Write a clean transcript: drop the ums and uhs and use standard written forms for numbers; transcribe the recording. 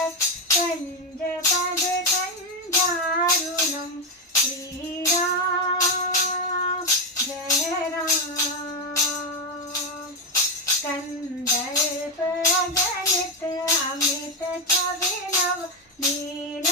कंज पद कंजारुणम श्री राम जय राम। कंदर्प अगणित अमित छवि नव नील